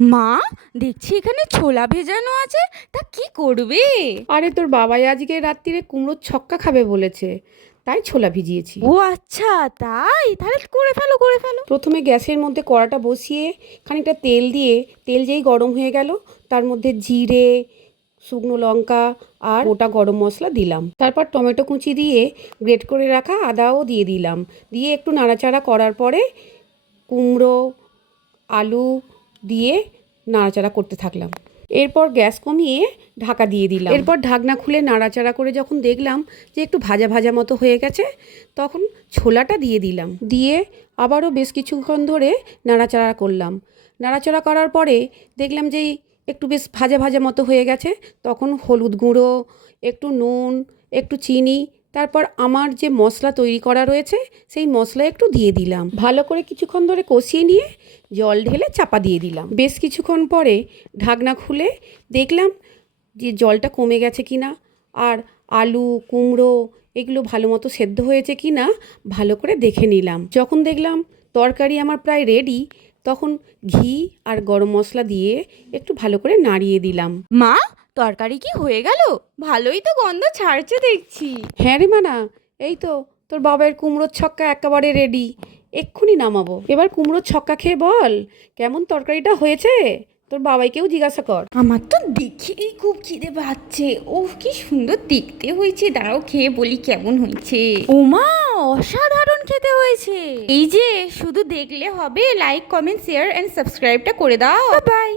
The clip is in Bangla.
মা, দেখছি এখানে ছোলা ভেজানো আছে, তা কি করবে? আরে তোর বাবাই আজকে রাত্রিরে কুমড়োর ছক্কা খাবে বলেছে, তাই ছোলা ভিজিয়েছি। ও আচ্ছা, তাই? তাহলে করে ফেলো, করে ফেলো। প্রথমে গ্যাসের মধ্যে কড়াটা বসিয়ে খানিকটা তেল দিয়ে, তেল যেই গরম হয়ে গেল তার মধ্যে জিরে, শুকনো লঙ্কা আর গোটা গরম মশলা দিলাম। তারপর টমেটো কুচি দিয়ে গ্রেট করে রাখা আদাও দিয়ে দিলাম। দিয়ে একটু নাড়াচাড়া করার পরে কুমড়ো, আলু দিয়ে নাড়াচাড়া করতে থাকলাম। এরপর গ্যাস কমিয়ে ঢাকা দিয়ে দিলাম। এরপর ঢাকনা খুলে নাড়াচাড়া করে যখন দেখলাম যে একটু ভাজা ভাজা মতো হয়ে গেছে, তখন ছোলাটা দিয়ে দিলাম। দিয়ে আবারও বেশ কিছুক্ষণ ধরে নাড়াচাড়া করলাম। নাড়াচাড়া করার পরে দেখলাম যে একটু বেশ ভাজা ভাজা মতো হয়ে গেছে, তখন হলুদ গুঁড়ো, একটু নুন, একটু চিনি, তারপর আমার যে মশলা তৈরি করা রয়েছে সেই মশলা একটু দিয়ে দিলাম। ভালো করে কিছুক্ষণ ধরে কষিয়ে নিয়ে জল ঢেলে চাপা দিয়ে দিলাম। বেশ কিছুক্ষণ পরে ঢাকনা খুলে দেখলাম যে জলটা কমে গেছে কিনা, আর আলু, কুমড়ো এগুলো ভালো মতো সেদ্ধ হয়েছে কিনা ভালো করে দেখে নিলাম। যখন দেখলাম তরকারি আমার প্রায় রেডি, তখন ঘি আর গরম মশলা দিয়ে একটু ভালো করে নাড়িয়ে দিলাম। মা, তরকারি কি হয়ে গেল? ভালোই তো গন্ধ ছাড়ছে দেখছি। হ্যাঁ রে মানা, এই তো তোর বাবার কুমড়োর ছক্কা একেবারে রেডি, এক্ষুনি নামাবো। এবার কুমড়োর ছক্কা খেয়ে বল কেমন তরকারিটা হয়েছে, তোর বাবাইকেও জিজ্ঞাসা কর। আমার তো দেখেই খুব খিদে পাচ্ছে। ওহ, কি সুন্দর দেখতে হয়েছে। দাঁড়াও, খেয়ে বলি কেমন হয়েছে। ওমা, অসাধারণ খেতে হয়েছে। এই যে, শুধু দেখলে হবে, লাইক, কমেন্ট, শেয়ার এন্ড সাবস্ক্রাইবটা করে দাও। বাই।